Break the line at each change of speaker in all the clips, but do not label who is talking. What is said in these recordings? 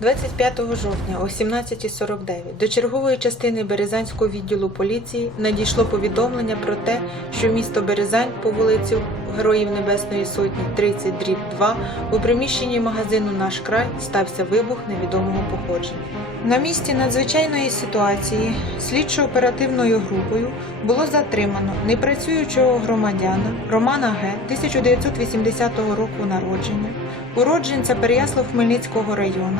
25 жовтня о 17.49 до чергової частини Березанського відділу поліції надійшло повідомлення про те, що місто Березань по вулицю Героїв Небесної Сотні 30 дріб 2 у приміщенні магазину Наш край стався вибух невідомого походження. На місці надзвичайної ситуації слідчо-оперативною групою було затримано непрацюючого громадяна Романа Г. 1980 року народження, уродженця Переяслав Хмельницького району,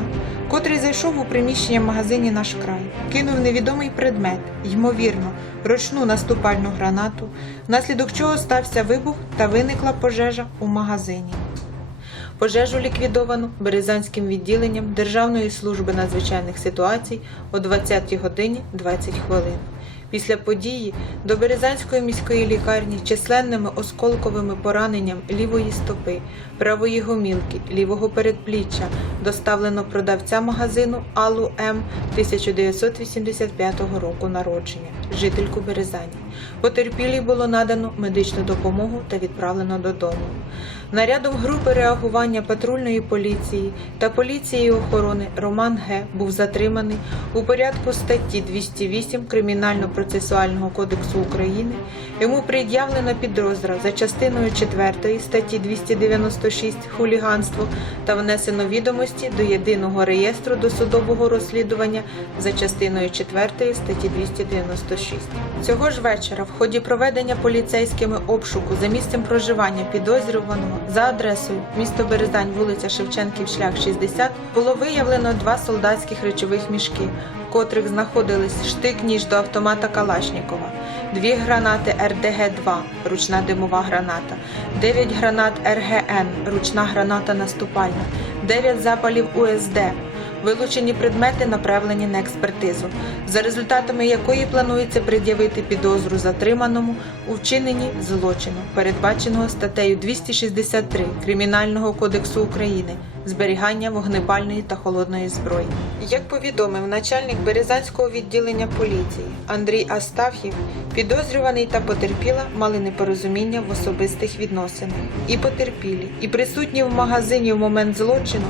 котрий зайшов у приміщення магазині Наш край, кинув невідомий предмет, ймовірно, ручну наступальну гранату, внаслідок чого стався вибух та виникла пожежа у магазині. Пожежу ліквідовано Березанським відділенням Державної служби надзвичайних ситуацій о 20 годині 20 хвилин. Після події до Березанської міської лікарні численними осколковими пораненням лівої стопи, правої гомілки, лівого передпліччя доставлено продавця магазину Аллу М 1985 року народження, жительку Березані. Потерпілій було надано медичну допомогу та відправлено додому. Нарядом групи реагування патрульної поліції та поліції охорони Роман Г. був затриманий у порядку статті 208 Кримінально-процесуального кодексу України. Йому пред'явлено підозра за частиною 4 статті 296 хуліганство та внесено відомості до єдиного реєстру досудового розслідування за частиною 4 статті 296. Цього ж вечора в ході проведення поліцейськими обшуку за місцем проживання підозрюваного за адресою місто Березань, вулиця Шевченків, шлях 60, було виявлено два солдатських речових мішки, в котрих знаходились штик-ніж до автомата Калашнікова, дві гранати РДГ-2, ручна димова граната, 9 гранат РГН, ручна граната наступальна, 9 запалів УСД, Вилучені предмети направлені на експертизу, за результатами якої планується пред'явити підозру затриманому у вчиненні злочину, передбаченого статтею 263 Кримінального кодексу України зберігання вогнепальної та холодної зброї. Як повідомив начальник Березанського відділення поліції Андрій Астаф'єв, підозрюваний та потерпіла мали непорозуміння в особистих відносинах. І потерпілі, і присутні в магазині в момент злочину,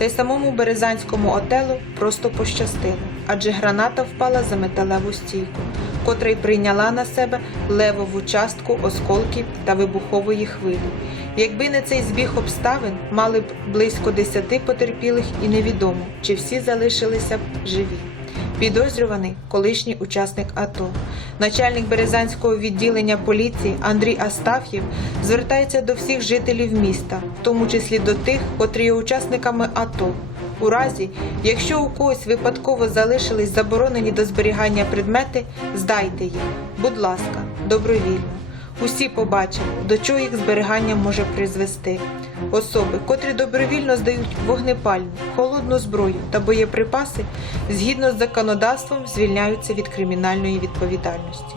та й самому Березанському отелу просто пощастило, адже граната впала за металеву стійку, котра й прийняла на себе левову частку осколків та вибухової хвилі. Якби не цей збіг обставин, мали б близько десяти потерпілих і невідомо, чи всі залишилися б живі. Підозрюваний колишній учасник АТО. Начальник Березанського відділення поліції Андрій Астаф'єв звертається до всіх жителів міста, в тому числі до тих, котрі є учасниками АТО. У разі, якщо у когось випадково залишились заборонені до зберігання предмети, здайте їх, будь ласка, добровільно. Усі побачили, до чого їх зберігання може призвести. Особи, котрі добровільно здають вогнепальну, холодну зброю та боєприпаси, згідно з законодавством звільняються від кримінальної відповідальності.